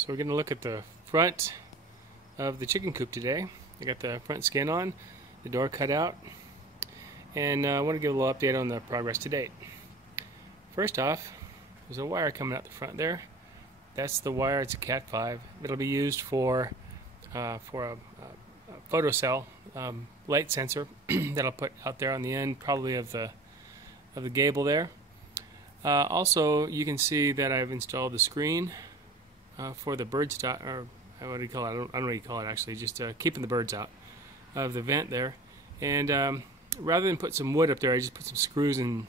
So we're going to look at the front of the chicken coop today. I got the front skin on, the door cut out, and I want to give a little update on the progress to date. First off, there's a wire coming out the front there. That's the wire. It's a Cat 5. It'll be used for a photocell light sensor that I'll put out there on the end, probably of the gable there. Also, you can see that I've installed the screen for the bird stop, or what do you call it? I don't know what you call it actually. Just keeping the birds out of the vent there. And rather than put some wood up there, I just put some screws and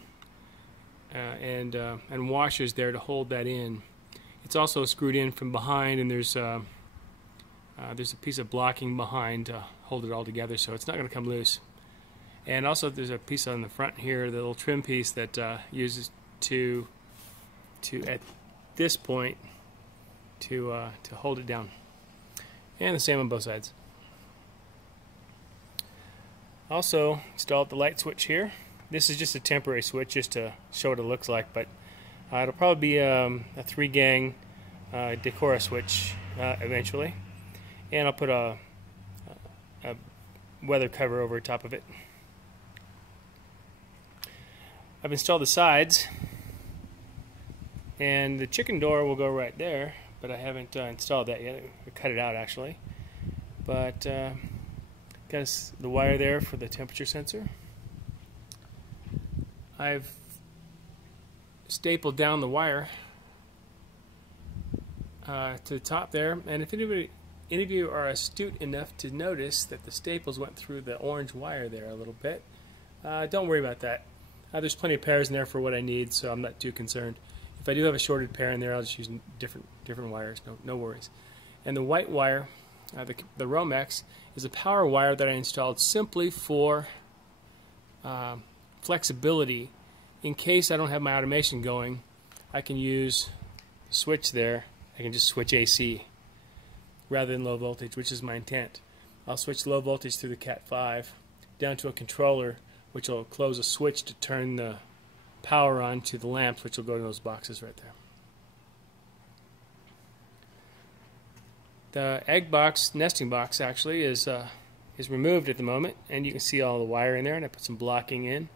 washers there to hold that in. It's also screwed in from behind, and there's a piece of blocking behind to hold it all together, so it's not going to come loose. And also there's a piece on the front here, the little trim piece that uses to at this point to hold it down. And the same on both sides. Also installed the light switch here. This is just a temporary switch just to show what it looks like, but it'll probably be a 3-gang Decora switch eventually. And I'll put a weather cover over top of it. I've installed the sides, and the chicken door will go right there, but I haven't installed that yet. I cut it out actually. But got the wire there for the temperature sensor. I've stapled down the wire to the top there, and if any of you are astute enough to notice that the staples went through the orange wire there a little bit, don't worry about that. There's plenty of pairs in there for what I need, so I'm not too concerned. If I do have a shorted pair in there, I'll just use different wires. No worries. And the white wire, the Romex, is a power wire that I installed simply for flexibility. In case I don't have my automation going, I can use the switch there. I can just switch AC rather than low voltage, which is my intent. I'll switch low voltage through the Cat 5 down to a controller, which will close a switch to turn the power on to the lamps, which will go to those boxes right there. The egg box, nesting box actually, is removed at the moment, and you can see all the wire in there, and I put some blocking in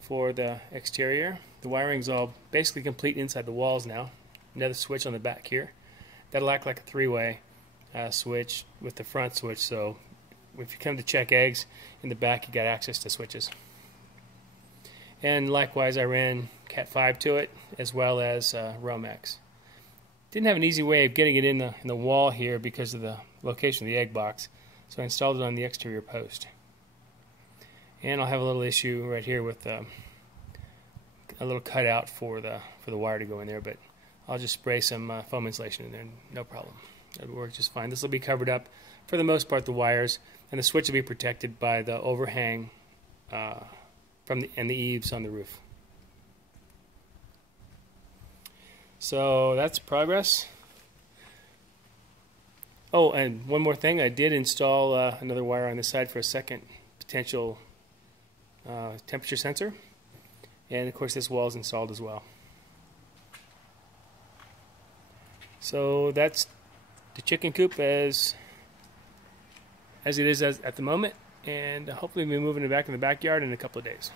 for the exterior. The wiring's all basically complete inside the walls now. Another switch on the back here. That'll act like a 3-way switch with the front switch, so if you come to check eggs in the back, you got access to switches. And likewise, I ran Cat 5 to it, as well as Romex. Didn't have an easy way of getting it in the wall here because of the location of the egg box, so I installed it on the exterior post. And I'll have a little issue right here with a little cutout for the wire to go in there, but I'll just spray some foam insulation in there, no problem. It'll work just fine. This will be covered up for the most part, the wires, and the switch will be protected by the overhang and the eaves on the roof. So that's progress. Oh, and one more thing, I did install another wire on this side for a second potential temperature sensor, and of course this wall is installed as well. So that's the chicken coop as it is at the moment, and hopefully we'll be moving it back in the backyard in a couple of days.